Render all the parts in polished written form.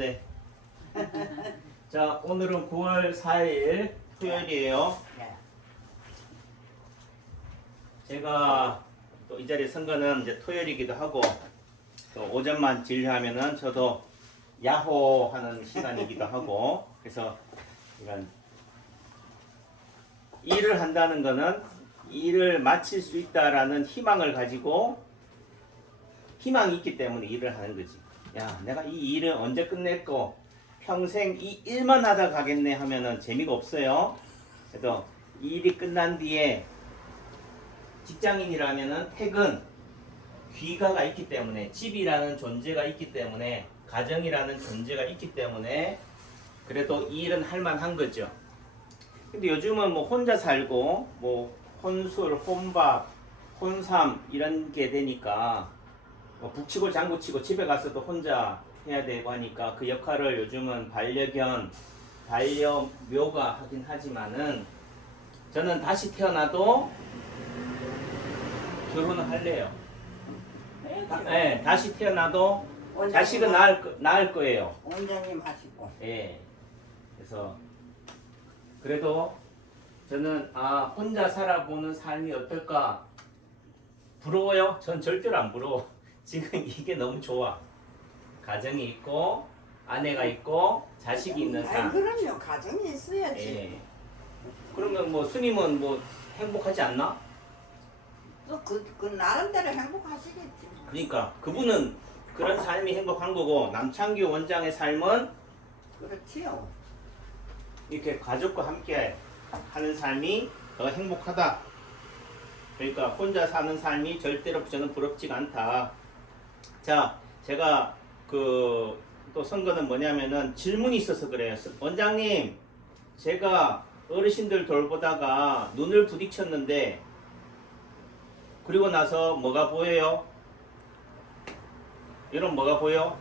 하는데. 자, 오늘은 9월 4일 토요일이에요. 제가 또 이 자리에 선 거는 이제 토요일이기도 하고 또 오전만 진료하면은 저도 야호하는 시간이기도 하고, 그래서 이런 일을 한다는 거는 일을 마칠 수 있다라는 희망을 가지고, 희망이 있기 때문에 일을 하는 거지. 야, 내가 이 일을 언제 끝냈고 평생 이 일만 하다 가겠네 하면은 재미가 없어요. 그래서 이 일이 끝난 뒤에 직장인이라면은 퇴근, 귀가가 있기 때문에, 집이라는 존재가 있기 때문에, 가정이라는 존재가 있기 때문에 그래도 이 일은 할만한 거죠. 근데 요즘은 뭐 혼자 살고 뭐 혼술, 혼밥, 혼삼 이런 게 되니까 뭐 북치고 장구치고 집에 가서도 혼자 해야 되고 하니까 그 역할을 요즘은 반려견, 반려묘가 하긴 하지만은 저는 다시 태어나도 결혼을 할래요. 네, 다시 태어나도 자식은 낳을 거예요. 원장님 하시고. 예. 그래서 그래도 저는 혼자 살아보는 삶이 어떨까? 부러워요? 전 절대로 안 부러워. 지금 이게 너무 좋아. 가정이 있고 아내가 있고 자식이 있는 삶. 그럼요. 가정이 있어야지. 예. 그러면 뭐 스님은 뭐 행복하지 않나? 또 그 나름대로 행복하시겠지. 그러니까 그분은 그런 삶이 행복한 거고, 남창규 원장의 삶은 그렇지요. 이렇게 가족과 함께 하는 삶이 더 행복하다. 그러니까 혼자 사는 삶이 절대로 저는 부럽지가 않다. 자, 제가 또 선거는 뭐냐면은 질문이 있어서 그래요. 원장님, 제가 어르신들 돌보다가 눈을 부딪혔는데 그리고 나서 뭐가 보여요? 여러분 뭐가 보여?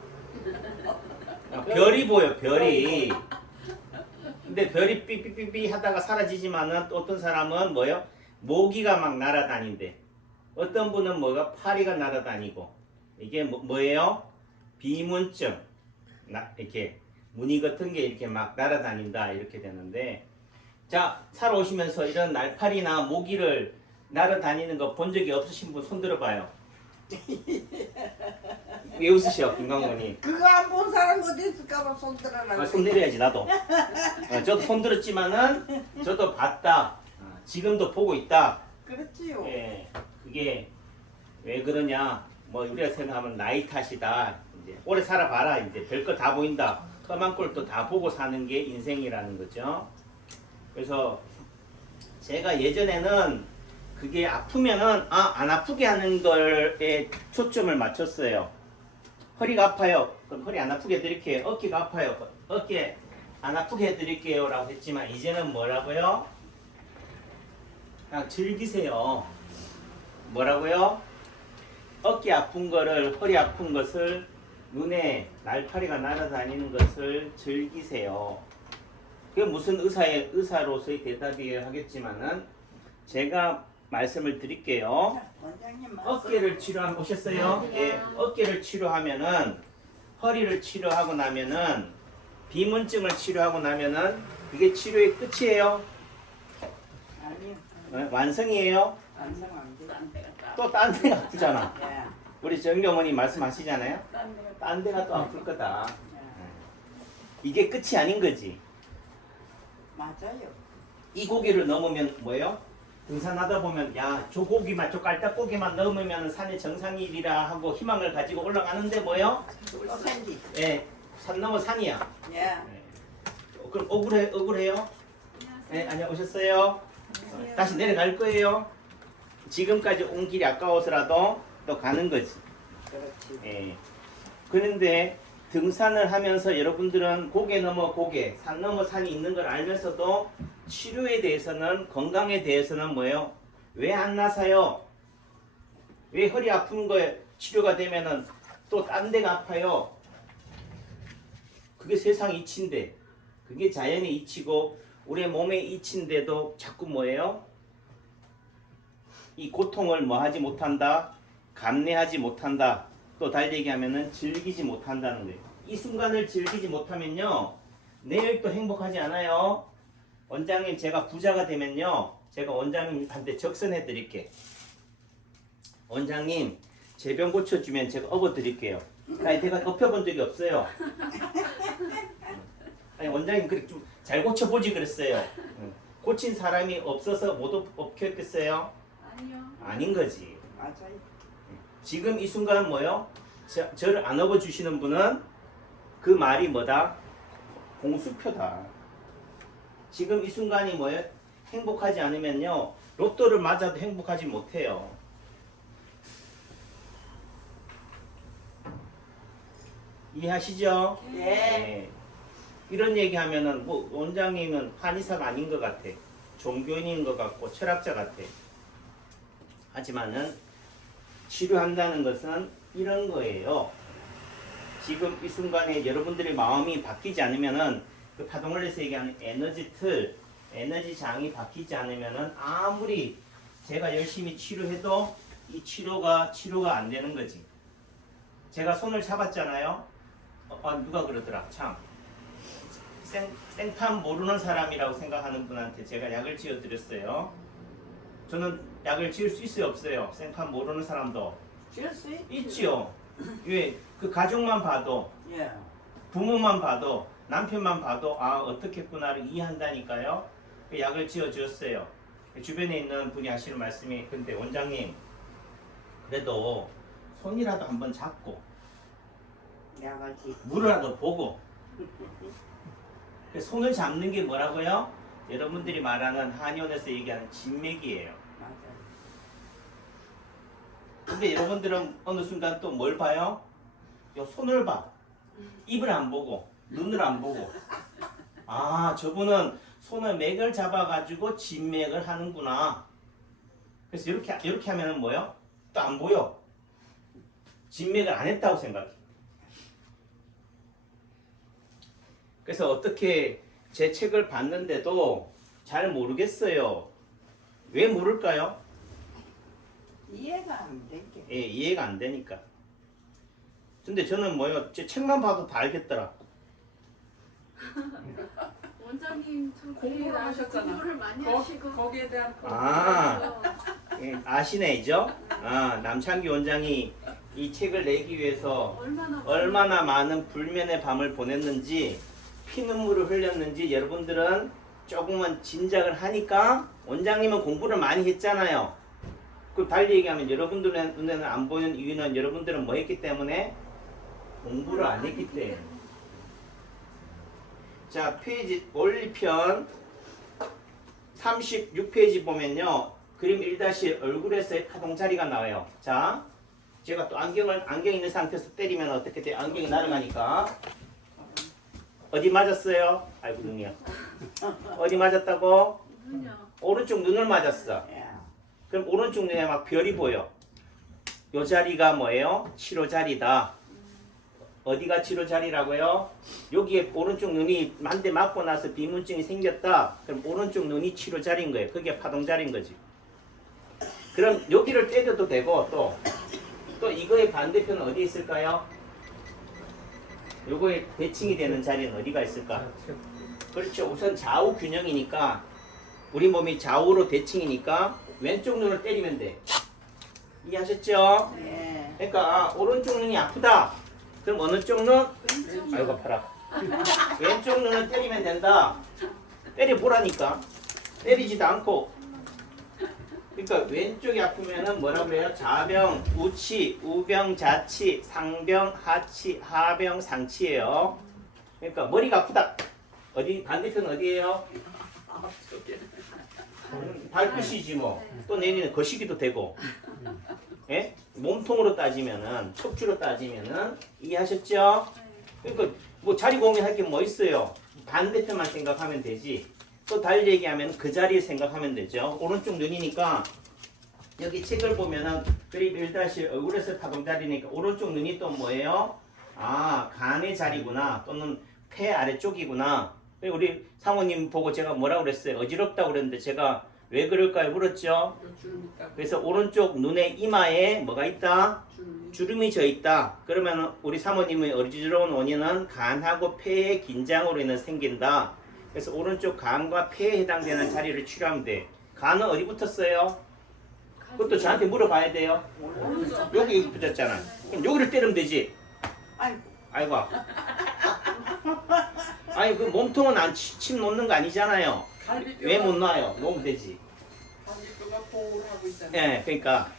별이 보여, 별이. 근데 별이 삐삐삐삐 하다가 사라지지만은 또 어떤 사람은 뭐요? 모기가 막 날아다닌대. 어떤 분은 뭐가 파리가 날아다니고. 이게 뭐예요? 비문증. 이렇게 무늬 같은 게 이렇게 막 날아다닌다 이렇게 되는데, 자, 살아오시면서 이런 날파리나 모기를 날아다니는 거 본 적이 없으신 분 손 들어봐요. 왜 웃으셔, 김광곤이? 그거 안 본 사람 어디 있을까봐 손 들어라고. 손 내려야지 나도. 저도 손 들었지만은 저도 봤다. 지금도 보고 있다. 그렇지요. 예, 그게 왜 그러냐? 뭐 우리가 생각하면 나이 탓이다. 이제 오래 살아봐라. 이제 별거 다 보인다. 험한 꼴도 다 보고 사는 게 인생이라는 거죠. 그래서 제가 예전에는 그게 아프면은 안 아프게 하는 거에 초점을 맞췄어요. 허리가 아파요. 그럼 허리 안 아프게 해드릴게요. 어깨가 아파요. 어깨 안 아프게 해드릴게요. 라고 했지만 이제는 뭐라고요? 그냥 즐기세요. 뭐라고요? 어깨 아픈 거를, 허리 아픈 것을, 눈에 날파리가 날아다니는 것을 즐기세요. 그게 무슨 의사로서의 대답이에요 하겠지만은 제가 말씀을 드릴게요. 원장님 어깨를 치료하면 오셨어요? 예, 어깨를 치료하면은, 허리를 치료하고 나면은, 비문증을 치료하고 나면은 그게 치료의 끝이에요? 아니요. 완성이에요? 완성 안 돼. 또 딴 데가 아프잖아. 예. 우리 정기 어머니 말씀하시잖아요. 딴 데가 또 아플 거다. 이게 끝이 아닌 거지. 맞아요. 이 고기를 넘으면 뭐예요? 등산하다 보면 야, 저 고기만, 저 깔딱고기만 넘으면 산의 정상이리라 하고 희망을 가지고 올라가는데 뭐예요? 또 생기. 예, 산 넘어 산이야. 예. 예. 그럼 억울해요? 네, 안녕하셨어요. 다시 내려갈 거예요. 지금까지 온 길이 아까워서라도 또 가는 거지. 그렇지. 예. 그런데 등산을 하면서 여러분들은 고개 넘어 고개, 산 넘어 산이 있는 걸 알면서도 치료에 대해서는, 건강에 대해서는 뭐예요? 왜 안 나사요? 왜 허리 아픈 거에 치료가 되면은 또 딴 데가 아파요? 그게 세상 이치인데, 그게 자연의 이치고 우리 몸의 이치인데도 자꾸 뭐예요? 이 고통을 뭐 하지 못한다, 감내하지 못한다, 또 달리 얘기하면은 즐기지 못한다는 거예요. 이 순간을 즐기지 못하면요 내일 또 행복하지 않아요. 원장님 제가 부자가 되면요 제가 원장님한테 적선해 드릴게. 원장님 제 병 고쳐주면 제가 업어 드릴게요. 아니 내가 업혀본 적이 없어요. 아니 원장님 그렇게 좀 잘 고쳐보지 그랬어요. 고친 사람이 없어서 못 업혔겠어요? 아니요. 아닌 거지. 맞아요. 지금 이 순간은 뭐요? 저를 안 업어주시는 분은 그 말이 뭐다? 공수표다. 지금 이 순간이 뭐예요? 행복하지 않으면요 로또를 맞아도 행복하지 못해요. 이해하시죠? 네. 이런 얘기하면은 뭐 원장님은 한의사가 아닌 것 같아. 종교인인 것 같고 철학자 같아. 하지만은 치료한다는 것은 이런 거예요. 지금 이 순간에 여러분들의 마음이 바뀌지 않으면은 그 파동원리에서 얘기하는 에너지 틀, 에너지 장이 바뀌지 않으면은 아무리 제가 열심히 치료해도 이 치료가 안 되는 거지. 제가 손을 잡았잖아요. 누가 그러더라. 참. 생판 모르는 사람이라고 생각하는 분한테 제가 약을 지어 드렸어요. 저는 약을 지을 수 있어요, 없어요? 생판 모르는 사람도 지을 수 있죠. 있지요. 왜? 그 가족만 봐도, 예. 부모만 봐도, 남편만 봐도 아 어떻게 했구나를 이해한다니까요. 그 약을 지어 주었어요. 주변에 있는 분이 하시는 말씀이 근데 원장님 그래도 손이라도 한번 잡고 약을 지. 물이라도 보고 손을 잡는 게 뭐라고요? 여러분들이 말하는 한의원에서 얘기하는 진맥이에요. 맞아요. 근데 여러분들은 어느 순간 또 뭘 봐요? 요 손을 봐. 입을 안 보고 눈을 안 보고 아 저분은 손을 맥을 잡아가지고 진맥을 하는구나. 그래서 이렇게 하면은 뭐요? 또 안 보여. 진맥을 안 했다고 생각해. 그래서 어떻게 제 책을 봤는데도 잘 모르겠어요. 왜 모를까요? 이해가 안 되게. 예, 이해가 안 되니까. 근데 저는 뭐요? 제 책만 봐도 다 알겠더라. 원장님 좀 공부를 하셨잖아. 공부를 많이 하시고. 거기에 대한 아, 예, 아시네, 이죠? 아, 남창기 원장이 이 책을 내기 위해서 얼마나 많은 불면의 밤을 보냈는지, 피눈물을 흘렸는지 여러분들은 조금은 짐작을 하니까 원장님은 공부를 많이 했잖아요. 그 달리 얘기하면 여러분들 눈에는 안 보이는 이유는 여러분들은 뭐 했기 때문에? 공부를 안 했기 때문에. 자, 페이지 원리편 36페이지 보면요. 그림 1- 얼굴에서의 파동자리가 나와요. 자, 제가 또 안경 있는 상태에서 때리면 어떻게 돼? 안경이 날아가니까. 어디 맞았어요? 아이고 눈이요. 어디 맞았다고? 눈요. 오른쪽 눈을 맞았어. 예. 그럼 오른쪽 눈에 막 별이 보여. 요 자리가 뭐예요? 치료 자리다. 어디가 치료 자리라고요? 여기에 오른쪽 눈이 한 대 맞고 나서 비문증이 생겼다. 그럼 오른쪽 눈이 치료 자리인 거예요. 그게 파동 자리인 거지. 그럼 여기를 때려도 되고 또 이거의 반대편은 어디 있을까요? 요거의 대칭이 되는 자리는 어디가 있을까? 그렇죠. 우선 좌우 균형이니까 우리 몸이 좌우로 대칭이니까 왼쪽 눈을 때리면 돼. 이해하셨죠? 예. 그러니까 오른쪽 눈이 아프다. 그럼 어느 쪽 눈? 왼쪽 아이고 아파라. 왼쪽 눈을 때리면 된다. 때려보라니까. 때리지도 않고. 그러니까 왼쪽이 아프면은 뭐라 그래요? 좌병, 우치, 우병, 자치, 상병, 하치, 하병, 상치예요. 그러니까 머리가 아프다. 어디 반대편 어디예요? 발끝이지 뭐. 또 내리는 거시기도 되고. 예? 몸통으로 따지면은 척추로 따지면은 이해하셨죠? 그러니까 뭐 자리 공유할 게 뭐 있어요? 반대편만 생각하면 되지. 또 달리 얘기하면 그 자리에 생각하면 되죠. 오른쪽 눈이니까 여기 책을 보면은 그림 1- 얼굴에서 파동 자리니까 오른쪽 눈이 또 뭐예요? 아, 간의 자리구나. 또는 폐 아래쪽이구나. 우리 사모님 보고 제가 뭐라고 그랬어요? 어지럽다고 그랬는데 제가 왜 그럴까요? 물었죠? 그래서 오른쪽 눈의 이마에 뭐가 있다? 주름이 져 있다. 그러면 우리 사모님의 어지러운 원인은 간하고 폐의 긴장으로 인해 생긴다. 그래서 오른쪽 간과 폐에 해당되는 자리를 치료하면 돼. 간은 어디 붙었어요? 그것도 저한테 물어봐야 돼요. 오른쪽 여기 붙었잖아. 그럼 여기를 때리면 되지. 아이고. 아이고. 아니 그 몸통은 안 침 놓는 거 아니잖아요. 왜 못 놔요? 놓으면 되지. 갈비뼈가 보호하고 있잖아. 예, 그러니까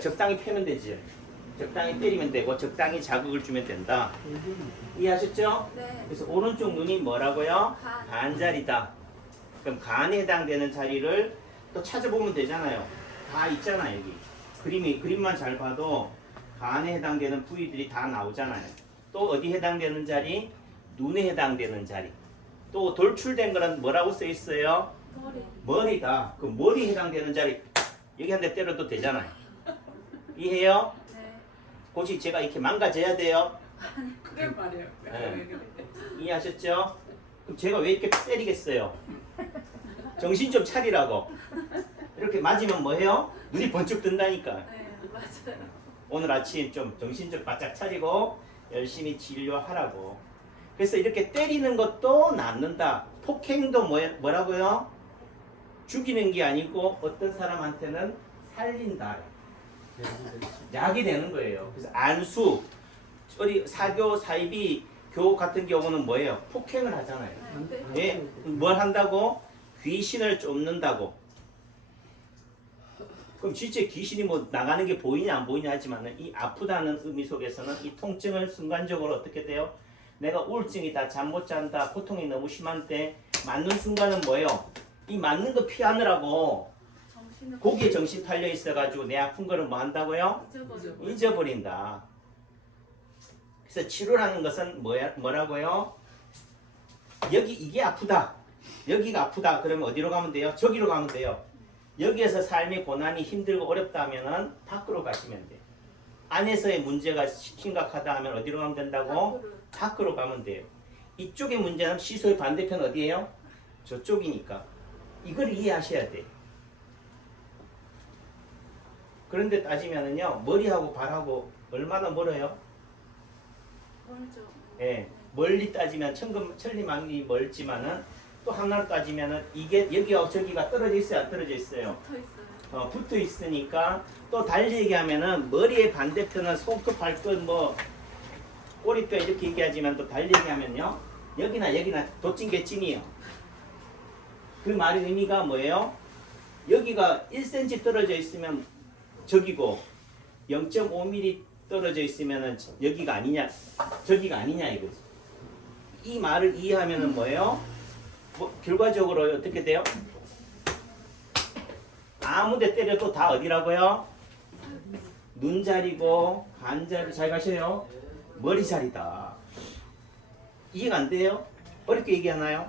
적당히 패면 되지. 적당히 때리면 되고 적당히 자극을 주면 된다. 이해하셨죠? 네. 그래서 오른쪽 눈이 뭐라고요? 간. 간자리다. 그럼 간에 해당되는 자리를 또 찾아보면 되잖아요. 다 있잖아 여기. 그림만 잘 봐도 간에 해당되는 부위들이 다 나오잖아요. 또 어디 해당되는 자리? 눈에 해당되는 자리. 또 돌출된 거는 뭐라고 써 있어요? 머리. 머리다. 그 머리 해당되는 자리 여기 한 대 때려도 되잖아요. 이해요? 네. 혹시 제가 이렇게 망가져야 돼요? 그래 말이에요. 네. 이해하셨죠? 그럼 제가 왜 이렇게 때리겠어요? 정신 좀 차리라고. 이렇게 맞으면 뭐해요? 눈이 번쩍 든다니까. 네, 맞아요. 오늘 아침 좀 정신 좀 바짝 차리고 열심히 진료하라고. 그래서 이렇게 때리는 것도 낫는다. 폭행도 뭐라고요? 죽이는 게 아니고 어떤 사람한테는 살린다. 약이 되는 거예요. 그래서 안수, 우리 사교, 사이비, 교 같은 경우는 뭐예요? 폭행을 하잖아요. 네. 예, 뭘 한다고? 귀신을 쫓는다고. 그럼 진짜 귀신이 뭐 나가는 게 보이냐 안 보이냐 하지만은 이 아프다는 의미 속에서는 이 통증을 순간적으로 어떻게 돼요? 내가 우울증이다, 잠 못 잔다, 고통이 너무 심한데 맞는 순간은 뭐예요? 이 맞는 거 피하느라고 정신을 거기에 정신 팔려 있어가지고 내 아픈 거를 뭐 한다고요? 잊어버리고. 잊어버린다. 그래서 치료라는 것은 뭐라고요? 여기 이게 아프다. 여기가 아프다. 그러면 어디로 가면 돼요? 저기로 가면 돼요. 여기에서 삶의 고난이 힘들고 어렵다 하면은 밖으로 가시면 돼요. 안에서의 문제가 심각하다 하면 어디로 가면 된다고? 밖으로. 밖으로 가면 돼요. 이쪽의 문제는 시소의 반대편 어디예요? 저쪽이니까. 이걸 이해하셔야 돼요. 그런데 따지면은요, 머리하고 발하고 얼마나 멀어요? 멀죠. 예, 멀리 따지면 천리망리 멀지만은 또 하나로 따지면은 이게 여기하고 저기가 떨어져 있어요, 안 떨어져 있어요? 붙어 있어요. 붙어 있으니까 또 달리 얘기하면은 머리의 반대편은 손끝, 발끝, 뭐 꼬리뼈 이렇게 얘기하지만 또 달리 얘기하면요, 여기나 도찐개찐이에요. 그 말의 의미가 뭐예요? 여기가 1cm 떨어져 있으면 저기고 0.5mm 떨어져 있으면은 여기가 아니냐, 저기가 아니냐 이거지. 이 말을 이해하면은 뭐예요? 결과적으로 어떻게 돼요? 아무데 때려도 다 어디라고요? 눈자리고 간자리. 잘 가셔요. 머리자리다. 이해가 안 돼요? 어렵게 얘기하나요?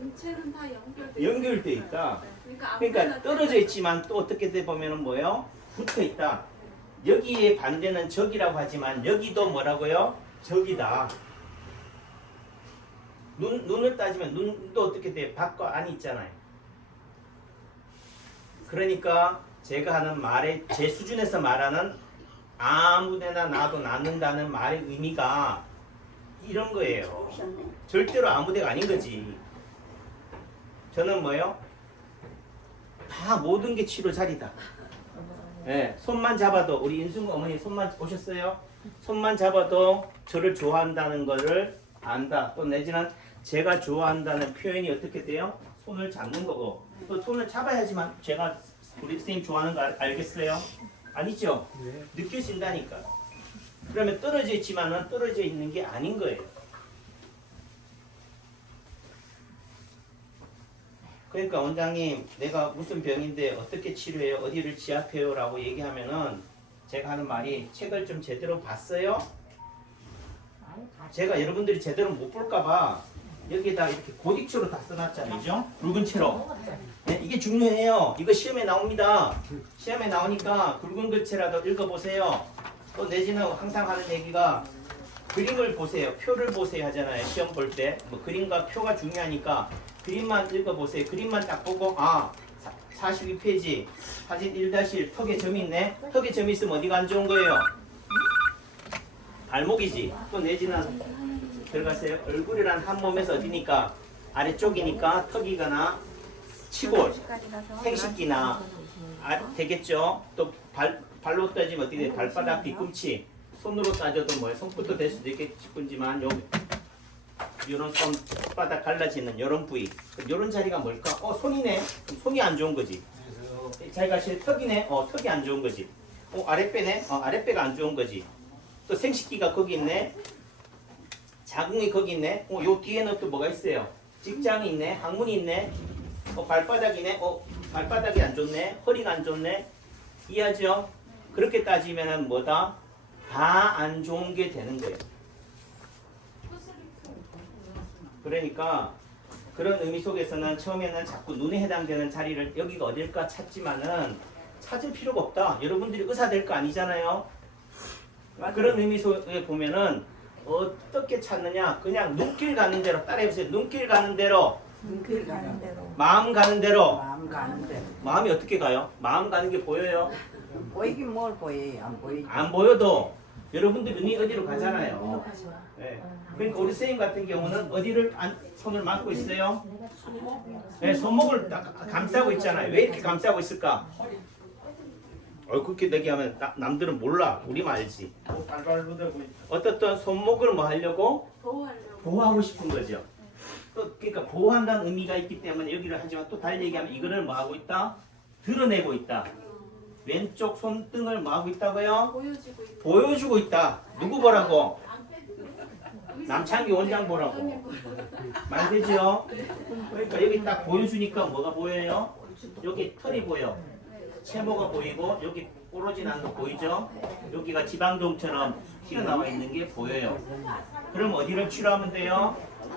인체는 다 연결돼. 연결돼 있다. 그러니까 떨어져 있지만 또 어떻게 돼 보면은 뭐예요? 붙어 있다. 여기에 반대는 적이라고 하지만 여기도 뭐라고요? 적이다. 눈을 따지면 눈도 어떻게 돼? 밖과 안이 있잖아요. 그러니까 제가 하는 말의 제 수준에서 말하는 아무데나 놔도 낫는다는 말의 의미가 이런 거예요. 오셨네. 절대로 아무데가 아닌 거지. 저는 뭐예요? 다 모든 게 치료 자리다. 네, 손만 잡아도 우리 인순 어머니 손만 오셨어요? 손만 잡아도 저를 좋아한다는 거를 안다. 또 내지는 제가 좋아한다는 표현이 어떻게 돼요? 손을 잡는 거고 또 손을 잡아야지만 제가 우리 선생님 좋아하는 거 알겠어요? 아니죠? 느껴진다니까. 그러면 떨어져 있지만은 떨어져 있는 게 아닌 거예요. 그러니까 원장님 내가 무슨 병인데 어떻게 치료해요? 어디를 지압해요? 라고 얘기하면은 제가 하는 말이 책을 좀 제대로 봤어요? 제가 여러분들이 제대로 못 볼까봐 여기에다 이렇게 고딕초로 다 써놨잖아요. 그죠? 굵은 채로. 네, 이게 중요해요. 이거 시험에 나옵니다. 시험에 나오니까 굵은 글씨라도 읽어보세요. 또 내지는 항상 하는 얘기가 그림을 보세요. 표를 보세요 하잖아요. 시험 볼 때. 뭐 그림과 표가 중요하니까 그림만 읽어보세요. 그림만 딱 보고 42페이지 사진 1-1 턱에 점이 있네. 턱에 점이 있으면 어디가 안 좋은 거예요? 발목이지. 또 내지는 들어가세요. 얼굴이란 한 몸에서 어디니까 아래쪽이니까 턱이거나 치골, 생식기나 되겠죠. 또 발로 따지면 어떻게 돼? 발바닥, 뒤꿈치. 손으로 따져도 뭐야? 손끝도 될 수도 있겠지만 요런 손바닥 갈라지는 요런 부위. 요런 자리가 뭘까? 손이네. 손이 안 좋은 거지. 자기가 턱이네. 턱이 안 좋은 거지. 아랫배네. 아랫배가 안 좋은 거지. 또 생식기가 거기 있네. 자궁이 거기 있네. 요 뒤에는 또 뭐가 있어요? 직장이 있네. 항문이 있네. 발바닥이네. 발바닥이 안 좋네. 허리가 안 좋네. 이해하죠? 그렇게 따지면은 뭐다? 다 안 좋은 게 되는 거예요. 그러니까 그런 의미 속에서는 처음에는 자꾸 눈에 해당되는 자리를 여기가 어딜까 찾지만은 찾을 필요가 없다. 여러분들이 의사 될 거 아니잖아요. 그런 의미 속에 보면은 어떻게 찾느냐? 그냥 눈길 가는 대로 따라해보세요. 눈길 가는 대로, 눈길 가는 대로. 마음 가는 대로. 마음 가는 대로. 마음이 어떻게 가요? 마음 가는 게 보여요? 보이긴 뭘 보여요? 안 보이지. 안 보여도 여러분들 눈이 어디로 가잖아요. 네. 그러니까 우리 선생님 같은 경우는 어디를 손을 막고 있어요? 네, 손목을 딱 감싸고 있잖아요. 왜 이렇게 감싸고 있을까? 그렇게 얘기하면 남들은 몰라. 우리만 알지. 어떻든 손목을 뭐 하려고? 보호하려고. 보호하고 싶은 거죠. 또 그러니까 보호한다는 의미가 있기 때문에 여기를 하지만 또 달리 얘기하면 이거를 뭐 하고 있다? 드러내고 있다. 왼쪽 손등을 뭐 하고 있다고요? 보여지고 있고. 보여주고 있다. 누구 보라고? 남창기 원장 보라고. 말되죠? 그러니까 여기 딱 보여주니까 뭐가 보여요? 여기 털이 보여. 채모가 보이고 여기 부러진 안도 보이죠? 여기가 지방동처럼 튀어나와 있는 게 보여요. 그럼 어디를 치료하면 돼요?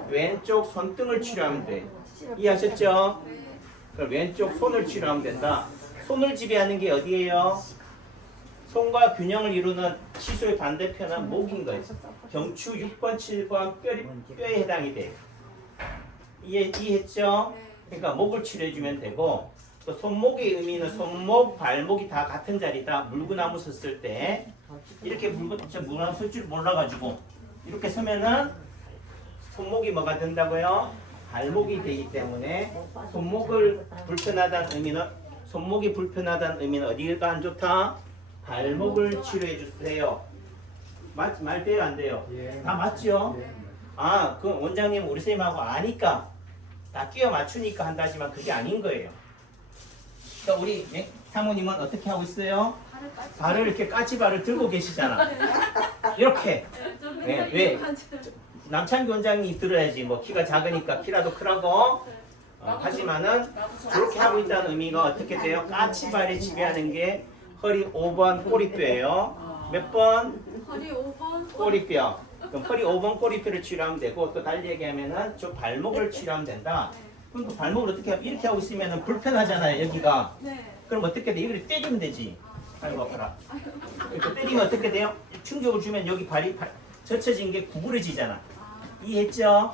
왼쪽 손등을 치료하면 돼. 이해하셨죠? 그럼 왼쪽 손을 치료하면 된다. 손을 지배하는 게 어디예요? 손과 균형을 이루는 시소의 반대편은 목인 거예요. 경추 6번, 7번 뼈에 해당이 돼요. 이해했죠? 그러니까 목을 치료해주면 되고 또 손목의 의미는 손목, 발목이 다 같은 자리다. 물구나무 섰을 때 이렇게 물구나무 설 줄 몰라가지고 이렇게 서면은 손목이 뭐가 된다고요? 발목이 되기 때문에 손목을 불편하다는 의미는 손목이 불편하다는 의미는 어디가 안 좋다? 발목을 치료해 주세요. 말 돼요, 안 돼요? 다 맞죠? 그 원장님 우리 선생님하고 아니까 다 끼워 맞추니까 한다지만 그게 아닌 거예요. 그러니까 우리 사모님은 어떻게 하고 있어요? 발을 이렇게 까치발을 들고 계시잖아. 이렇게. 왜? 남창기 원장이 들어야지. 뭐 키가 작으니까 키라도 크라고. 하지만은 그렇게 하고 있다는 의미가 어떻게 돼요? 까치발이 지배하는 게 허리 5번 꼬리뼈예요. 몇 번? 허리 5번. 꼬리뼈. 그럼 허리 5번 꼬리뼈를 치료하면 되고 또 달리 얘기하면은 저 발목을 치료하면 된다. 그럼 그 발목을 어떻게 이렇게 하고 있으면은 불편하잖아요. 여기가. 네. 그럼 어떻게 돼? 이걸 때리면 되지. 아이고 아파라. 이렇게 때리면 어떻게 돼요? 충격을 주면 여기 발이 젖혀진 게 구부러지잖아. 이해했죠?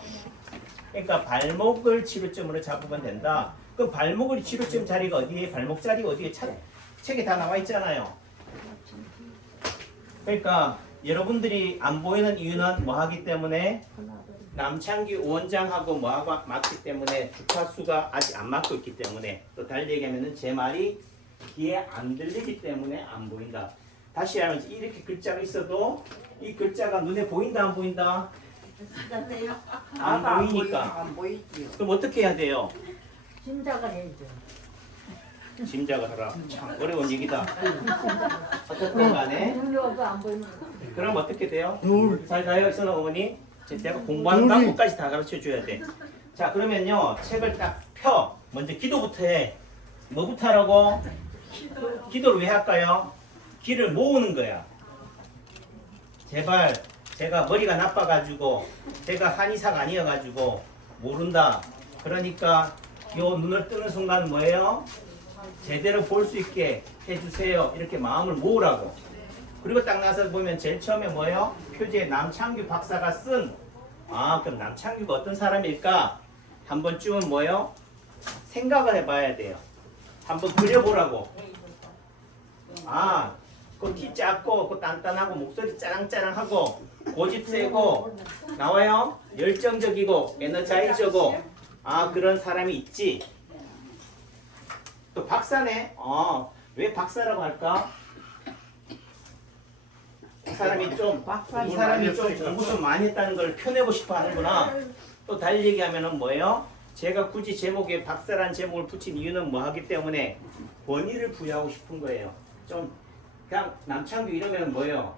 그러니까 발목을 치료점으로 잡으면 된다. 그럼 발목을 치료점 자리가 어디에? 발목 자리가 어디에? 책에 다 나와 있잖아요. 그러니까 여러분들이 안 보이는 이유는 뭐 하기 때문에 남창기 원장하고 뭐하고 맞기 때문에 주파수가 아직 안 맞고 있기 때문에 또 달리 얘기하면은 제 말이 귀에 안 들리기 때문에 안 보인다. 다시 하면 이렇게 글자가 있어도 이 글자가 눈에 보인다 안 보인다? 안 보이니까. 안 보이지요. 그럼 어떻게 해야 돼요? 짐작을 해야죠. 짐작을 하라. 참 어려운 얘기다. 어떻든 간에 눈으로도 안 보이면 그럼 어떻게 돼요? 잘 가요, 선호 어머니? 제가 공부하는 방법까지 다 가르쳐 줘야 돼. 자, 그러면요 책을 딱 펴. 먼저 기도부터 해. 뭐부터 하라고? 기도를 왜 할까요? 기를 모으는 거야. 제발 제가 머리가 나빠가지고 제가 한의사가 아니어가지고 모른다. 그러니까 요 눈을 뜨는 순간 뭐예요? 제대로 볼 수 있게 해주세요. 이렇게 마음을 모으라고. 그리고 딱 나서 보면 제일 처음에 뭐예요? 표지에 남창규 박사가 쓴 그럼 남창규가 어떤 사람일까? 한 번쯤은 뭐예요? 생각을 해봐야 돼요. 한번 그려보라고. 그 키 작고 그 단단하고 목소리 짜랑짜랑하고 고집 세고 나와요? 열정적이고 에너자이저고 아 그런 사람이 있지. 또 박사네. 왜 박사라고 할까? 이 사람이 좀 공부 좀 많이 했다는 걸 표내고 싶어 하는구나. 또 달리 얘기하면은 뭐예요? 제가 굳이 제목에 박사란 제목을 붙인 이유는 뭐 하기 때문에 권위를 부여하고 싶은 거예요. 좀 그냥 남창규 이러면 뭐예요?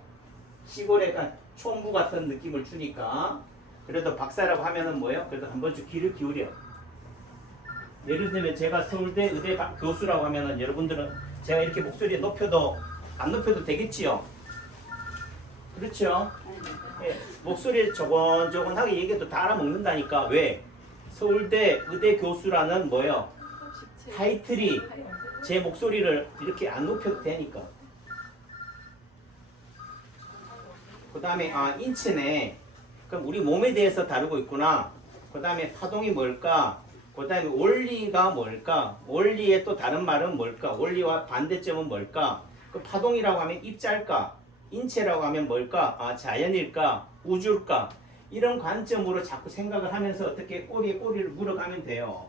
시골에 약간 촌부 같은 느낌을 주니까. 그래도 박사라고 하면은 뭐예요? 그래도 한 번쯤 귀를 기울여. 예를 들면 제가 서울대 의대 교수라고 하면은 여러분들은 제가 이렇게 목소리 높여도 안 높여도 되겠지요? 그렇죠? 예, 목소리 조곤조곤하게 얘기해도 다 알아먹는다니까. 왜? 서울대 의대 교수라는 뭐예요? 타이틀이 제 목소리를 이렇게 안 높여도 되니까. 그 다음에 인체네. 그럼 우리 몸에 대해서 다루고 있구나. 그 다음에 파동이 뭘까? 그 다음에 원리가 뭘까? 원리의 또 다른 말은 뭘까? 원리와 반대점은 뭘까? 그 파동이라고 하면 입자일까? 인체라고 하면 뭘까? 자연일까? 우주일까? 이런 관점으로 자꾸 생각을 하면서 어떻게 꼬리에 꼬리를 물어가면 돼요.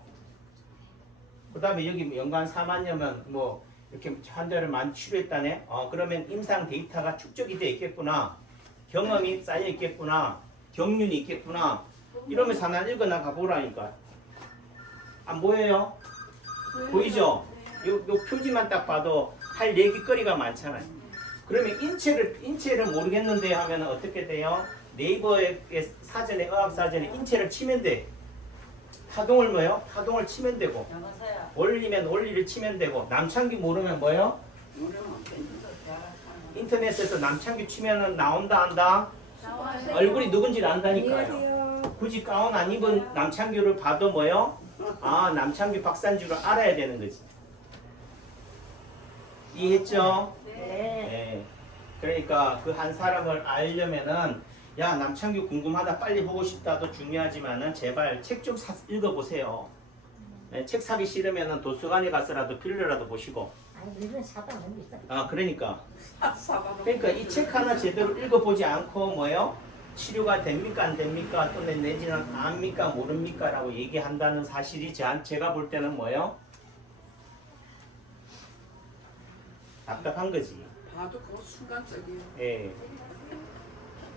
그 다음에 여기 연간 4만 년만 뭐 이렇게 한 달을 많이 치료했다네. 그러면 임상 데이터가 축적이 돼 있겠구나. 경험이 쌓여 있겠구나. 경륜이 있겠구나. 이러면서 하나 읽어나가 보라니까. 안 보여요? 보이죠? 요 표지만 딱 봐도 할 얘기거리가 많잖아요. 그러면 인체를 모르겠는데 하면 어떻게 돼요? 네이버의 사전에 의학사전에 인체를 치면 돼. 파동을 뭐요? 파동을 치면 되고 원리면 원리를 치면 되고 남창규 모르면 뭐요? 인터넷에서 남창규 치면은 나온다 안다? 나와요. 얼굴이 누군지 안다니까요. 굳이 가운 안 입은 남창규를 봐도 뭐요? 남창규 박사인 줄 알아야 되는 거지. 이해했죠? 네. 네. 그러니까 그 한 사람을 알려면은 야 남창규 궁금하다 빨리 보고 싶다도 중요하지만은 제발 책 좀 읽어보세요. 네, 책 사기 싫으면은 도서관에 가서라도 빌려라도 보시고. 아니 우리는 사다 너무 비싸. 그러니까 사과도 그러니까 이 책 하나 제대로 읽어보지 않고 뭐요? 치료가 됩니까 안 됩니까 또 내지는 압니까 모릅니까 라고 얘기한다는 사실이 제가 볼 때는 뭐요? 답답한 거지. 봐도 그거 순간적이에요. 예.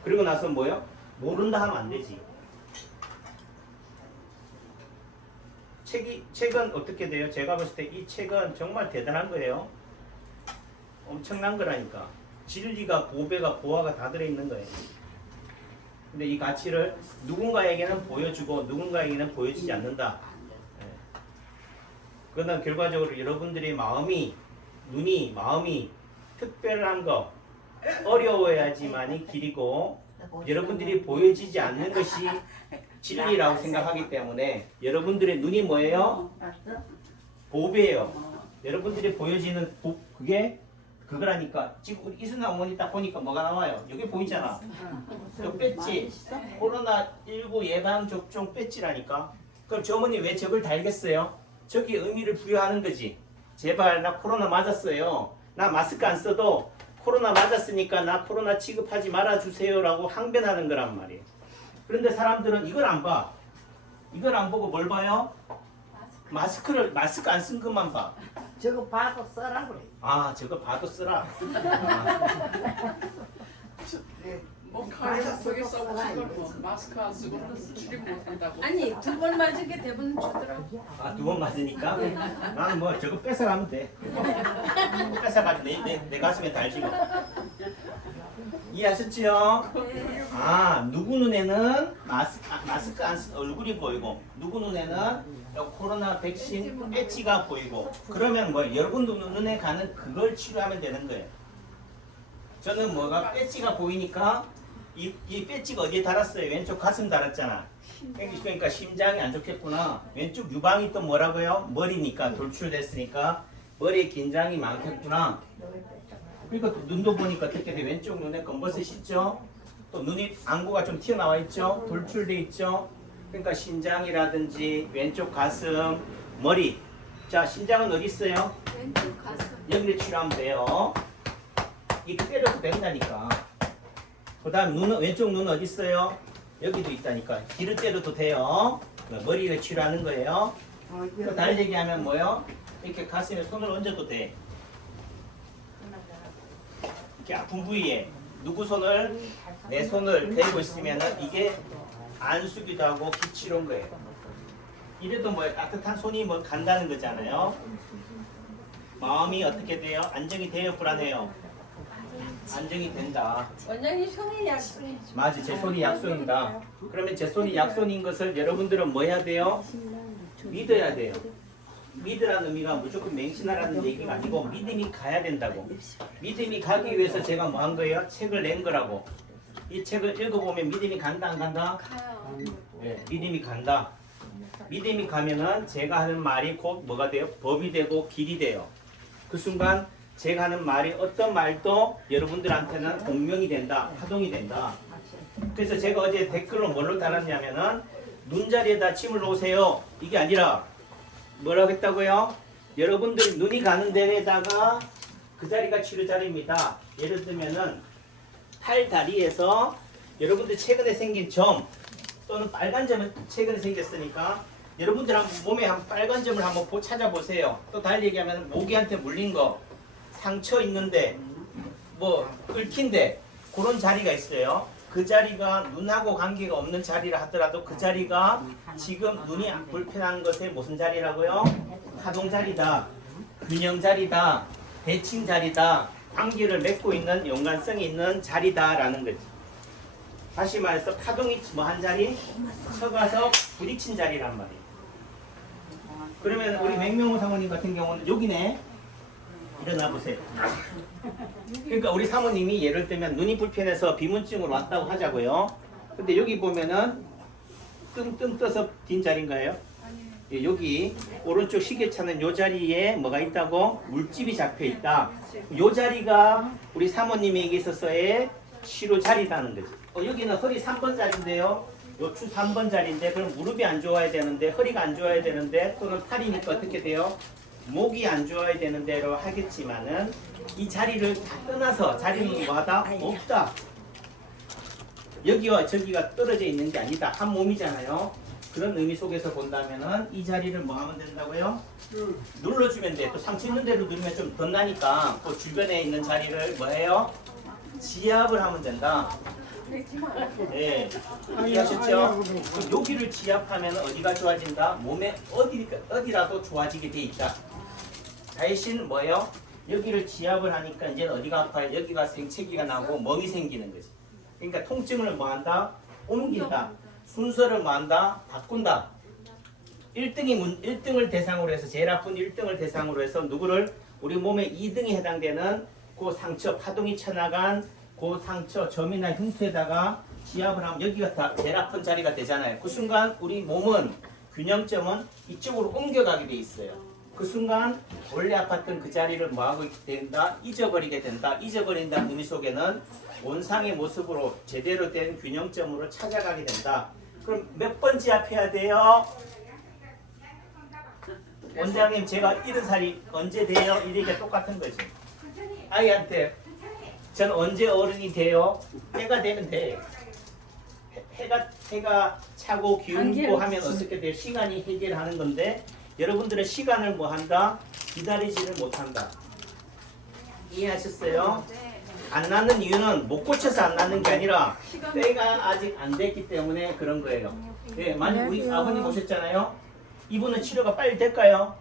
그리고 나서 뭐요? 모른다 하면 안 되지. 책은 어떻게 돼요? 제가 봤을 때 이 책은 정말 대단한 거예요. 엄청난 거라니까. 진리가 보배가 보화가 다 들어있는 거예요. 근데 이 가치를 누군가에게는 보여주고 누군가에게는 보여주지 않는다. 예. 그러나 결과적으로 여러분들의 마음이 특별한 거 어려워야지만이 길이고 여러분들이 보여지지 않는 것이 진리라고 생각하기 때문에 여러분들의 눈이 뭐예요? 보배예요. 여러분들이 보여지는 그게 그거라니까. 지금 우리 이순아 어머니 딱 보니까 뭐가 나와요? 여기 보이잖아. 저 배지. 코로나19 예방 접종 배지라니까. 그럼 저 어머니 왜 저걸 달겠어요? 저기에 의미를 부여하는 거지. 제발 나 코로나 맞았어요. 나 마스크 안 써도 코로나 맞았으니까 나 코로나 취급하지 말아주세요 라고 항변하는 거란 말이에요. 그런데 사람들은 이걸 안 봐. 이걸 안 보고 뭘 봐요? 마스크 안 쓴 것만 봐. 저거 봐도 써라 그래. 저거 봐도 쓰라. 뭐 가사 속에 써붙인 걸뭐 마스크 안 쓰고는 출입 못한다고. 아니 두 번 맞은 게 대부분 주더라고. 두 번 맞으니까? 나는 뭐 저거 뺏어가면 돼. 뺏어가지고 내 가슴에 달지 뭐. 이해하셨지요? 네. 누구 눈에는 마스크 안 쓴 얼굴이 보이고 누구 눈에는 코로나 백신 배지가 보이고 그러면 뭐 여러분 눈에 가는 그걸 치료하면 되는 거예요. 저는 뭐가 배지가 보이니까 이 배지가 어디에 달았어요? 왼쪽 가슴 달았잖아. 그러니까 심장이 안 좋겠구나. 왼쪽 유방이 또 뭐라고요? 머리니까 돌출됐으니까 머리에 긴장이 많겠구나. 그러니까 또 눈도 보니까 어떻게 돼? 왼쪽 눈에 검버섯이 있죠? 또 눈이 안구가 좀 튀어나와 있죠? 돌출돼 있죠? 그러니까 심장이라든지 왼쪽 가슴, 머리. 자, 심장은 어디 있어요? 왼쪽 가슴. 여기를 치료하면 돼요. 이렇게 때려도 된다니까. 그 다음 눈은, 왼쪽 눈 어디 있어요? 여기도 있다니까. 뒤로 때려도 돼요. 머리를 치료하는 거예요. 또 달리기 하면 뭐요? 이렇게 가슴에 손을 얹어도 돼. 이렇게 아픈 부위에 누구 손을, 내 손을 대고 있으면 이게 안수기도 하고 기치료인 거예요. 이래도 뭐 따뜻한 손이 뭐 간다는 거잖아요. 마음이 어떻게 돼요? 안정이 돼요? 불안해요? 안정이 된다. 원장님 손이 약손이죠. 맞아, 제 손이 약손이다. 그러면 제 손이 약손인 것을 여러분들은 뭐 해야 돼요? 믿어야 돼요. 믿으라는 의미가 무조건 맹신하라는 얘기가 아니고 믿음이 가야 된다고. 믿음이 가기 위해서 제가 뭐 한 거예요? 책을 낸 거라고. 이 책을 읽어보면 믿음이 간다 안 간다? 가요. 네, 믿음이 간다. 믿음이 가면은 제가 하는 말이 곧 뭐가 돼요? 법이 되고 길이 돼요. 그 순간 제가 하는 말이 어떤 말도 여러분들한테는 공명이 된다, 파동이 된다. 그래서 제가 어제 댓글로 뭘로 달았냐면은 눈자리에다 침을 놓으세요. 이게 아니라 뭐라고 했다고요? 여러분들 눈이 가는 데에다가 그 자리가 치료 자리입니다. 예를 들면은 팔 다리에서 여러분들 최근에 생긴 점 또는 빨간 점은 최근에 생겼으니까 여러분들 몸에 한 빨간 점을 한번 찾아보세요. 또 달리 얘기하면 모기한테 물린 거, 상처 있는데 뭐 긁힌데 그런 자리가 있어요. 그 자리가 눈하고 관계가 없는 자리라 하더라도 그 자리가 지금 눈이 불편한 것의 무슨 자리라고요? 파동 자리다, 균형 자리다, 대칭 자리다, 관계를 맺고 있는 연관성이 있는 자리다라는 거지. 다시 말해서 파동이 뭐 한 자리? 쳐가서 부딪힌 자리란 말이에요. 그러면 우리 맹명호 사모님 같은 경우는 여기네. 일어나 보세요. 그러니까 우리 사모님이 예를 들면 눈이 불편해서 비문증으로 왔다고 하자고요. 근데 여기 보면은 뜬 떠서 딘 자리인가요? 예, 여기 오른쪽 시계차는 요 자리에 뭐가 있다고? 물집이 잡혀 있다. 요 자리가 우리 사모님에게 있어서의 치료 자리라는 거지. 여기는 허리 3번 자리인데요. 요추 3번 자리인데 그럼 무릎이 안 좋아야 되는데 허리가 안 좋아야 되는데 또는 팔이니까 어떻게 돼요? 목이 안 좋아야 되는 대로 하겠지만은 이 자리를 다 떠나서 자리는 뭐하다? 없다. 여기와 저기가 떨어져 있는 게 아니다. 한 몸이잖아요. 그런 의미 속에서 본다면은 이 자리를 뭐 하면 된다고요? 눌러주면 돼. 또 상처 있는 대로 누르면 좀 더 나니까 그 주변에 있는 자리를 뭐 해요? 지압을 하면 된다. 네. 이해하셨죠? 그럼 여기를 지압하면 어디가 좋아진다? 몸에 어디라도 좋아지게 돼 있다. 대신 뭐예요? 여기를 지압을 하니까 이제 어디가 아파요? 여기가 생채기가 나고 멍이 생기는 거지. 그러니까 통증을 뭐 한다? 옮긴다. 순서를 뭐 한다? 바꾼다. 1등을 대상으로 해서 제일 아픈 1등을 대상으로 해서 누구를? 우리 몸에 2등이 해당되는 그 상처 파동이 쳐나간 그 상처 점이나 흉터에다가 지압을 하면 여기가 다 제일 아픈 자리가 되잖아요. 그 순간 우리 몸은 균형점은 이쪽으로 옮겨가게 돼 있어요. 그 순간 원래 아팠던 그 자리를 뭐하고 된다? 잊어버리게 된다. 잊어버린다는 의미 속에는 원상의 모습으로 제대로 된 균형점으로 찾아가게 된다. 그럼 몇 번 지압해야 돼요? 원장님 제가 70살이 언제 돼요? 이렇게 똑같은 거지. 아이한테 전 언제 어른이 돼요? 해가 되면 돼. 해가 차고 기울고 하면 어떻게 돼요? 시간이 해결하는 건데 여러분들의 시간을 뭐 한다? 기다리지를 못한다. 이해하셨어요? 안 낫는 이유는 못 고쳐서 안 낫는 게 아니라 때가 아직 안 됐기 때문에 그런 거예요. 네, 만약 우리 아버님 오셨잖아요. 이분은 치료가 빨리 될까요?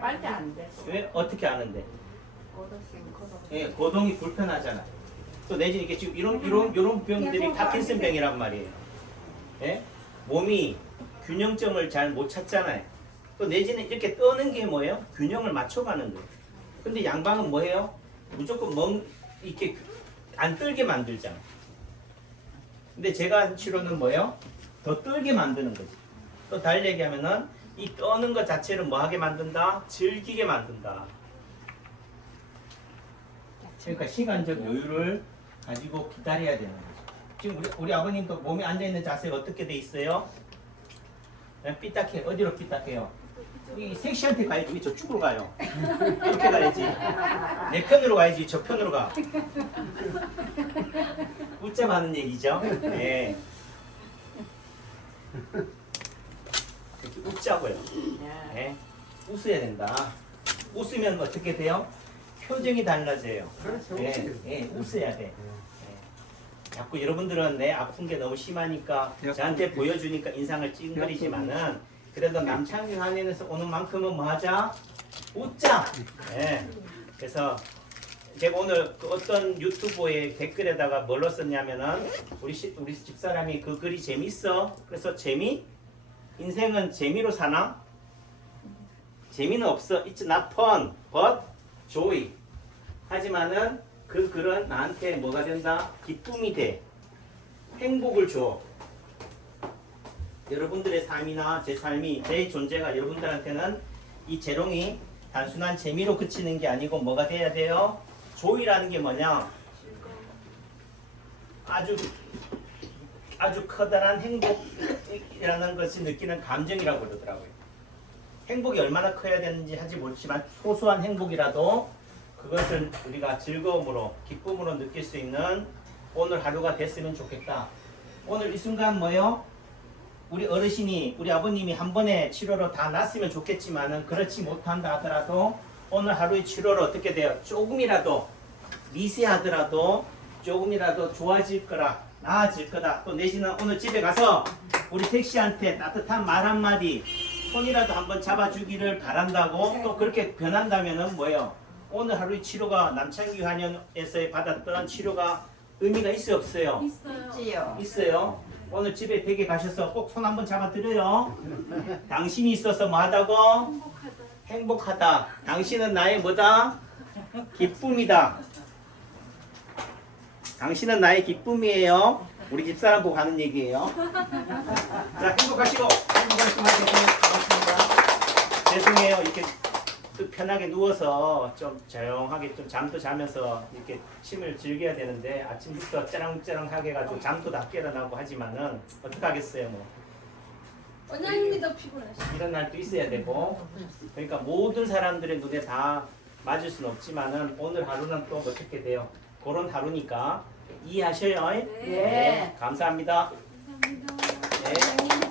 빨리 안 돼. 왜? 어떻게 아는데? 예, 거동이 불편하잖아. 또 내지는 이게 지금 이런 병들이 파킨슨 병이란 말이에요. 예? 몸이 균형점을 잘 못 찾잖아요. 또 내지는 이렇게 떠는 게 뭐예요? 균형을 맞춰가는 거예요. 근데 양방은 뭐예요? 무조건 이렇게 안 떨게 만들잖아. 근데 제가 한 치료는 뭐예요? 더 떨게 만드는 거지. 또 달리 얘기하면은 이 떠는 것 자체를 뭐 하게 만든다? 즐기게 만든다. 그러니까 시간적 여유를 가지고 기다려야 되는 거죠. 지금 우리 아버님도 몸에 앉아있는 자세가 어떻게 돼 있어요? 삐딱해. 어디로 삐딱해요? 이 섹시한테 가야지 왜 저쪽으로 가요? 이렇게 가야지. 내 편으로 가야지 저 편으로 가. 웃자마는 얘기죠. 네. 이렇게 웃자고요. 네. 웃어야 된다. 웃으면 어떻게 돼요? 표정이 달라져요. 그렇죠. 네, 네, 웃어야 돼. 네. 자꾸 여러분들은 내 아픈 게 너무 심하니까 저한테 보여주니까 인상을 찡그리지만은 그래도 남창규 한인에서 오는 만큼은 뭐 하자? 웃자. 네. 그래서 제가 오늘 그 어떤 유튜브에 댓글에다가 뭘로 썼냐면은 우리 집사람이 그 글이 재밌어. 그래서 인생은 재미로 사나? 재미는 없어. It's not fun, but joy. 하지만은 그 글은 나한테 뭐가 된다? 기쁨이 돼. 행복을 줘. 여러분들의 삶이나 제 삶이, 제 존재가 여러분들한테는 이 재롱이 단순한 재미로 그치는 게 아니고 뭐가 돼야 돼요? 조이라는 게 뭐냐? 아주 커다란 행복이라는 것을 느끼는 감정이라고 그러더라고요. 행복이 얼마나 커야 되는지 하지 못지만 소소한 행복이라도 그것을 우리가 즐거움으로, 기쁨으로 느낄 수 있는 오늘 하루가 됐으면 좋겠다. 오늘 이 순간 뭐요? 우리 어르신이, 우리 아버님이 한 번에 치료로 다 낫으면 좋겠지만은 그렇지 못한다 하더라도 오늘 하루의 치료로 어떻게 돼요? 조금이라도 미세하더라도 조금이라도 좋아질 거라, 나아질 거다. 또 내지는 오늘 집에 가서 우리 택시한테 따뜻한 말 한마디 손이라도 한번 잡아주기를 바란다고. 또 그렇게 변한다면은 뭐예요? 오늘 하루의 치료가 남창규 한의원에서 받았던 치료가 의미가 있어요, 없어요? 있지요. 있어요. 오늘 집에 댁에 가셔서 꼭 손 한번 잡아드려요. 당신이 있어서 뭐하다고? 행복하다. 당신은 나의 뭐다? 기쁨이다. 당신은 나의 기쁨이에요. 우리 집사람 보고 하는 얘기예요. 자, 행복하시고 행복하시고 고맙습니다. 죄송해요. 이렇게 또 편하게 누워서 좀 조용하게 좀 잠도 자면서 이렇게 침을 즐겨야 되는데 아침부터 짜랑짜랑하게 해가지고 잠도 다 깨어나고 하지만은 어떡하겠어요 뭐. 원장님이 더 피곤하시죠. 이런 날도 있어야 되고, 그러니까 모든 사람들의 눈에 다 맞을 수는 없지만은 오늘 하루는 또 어떻게 돼요? 그런 하루니까 이해하셔요? 네. 감사합니다. 감사합니다. 네.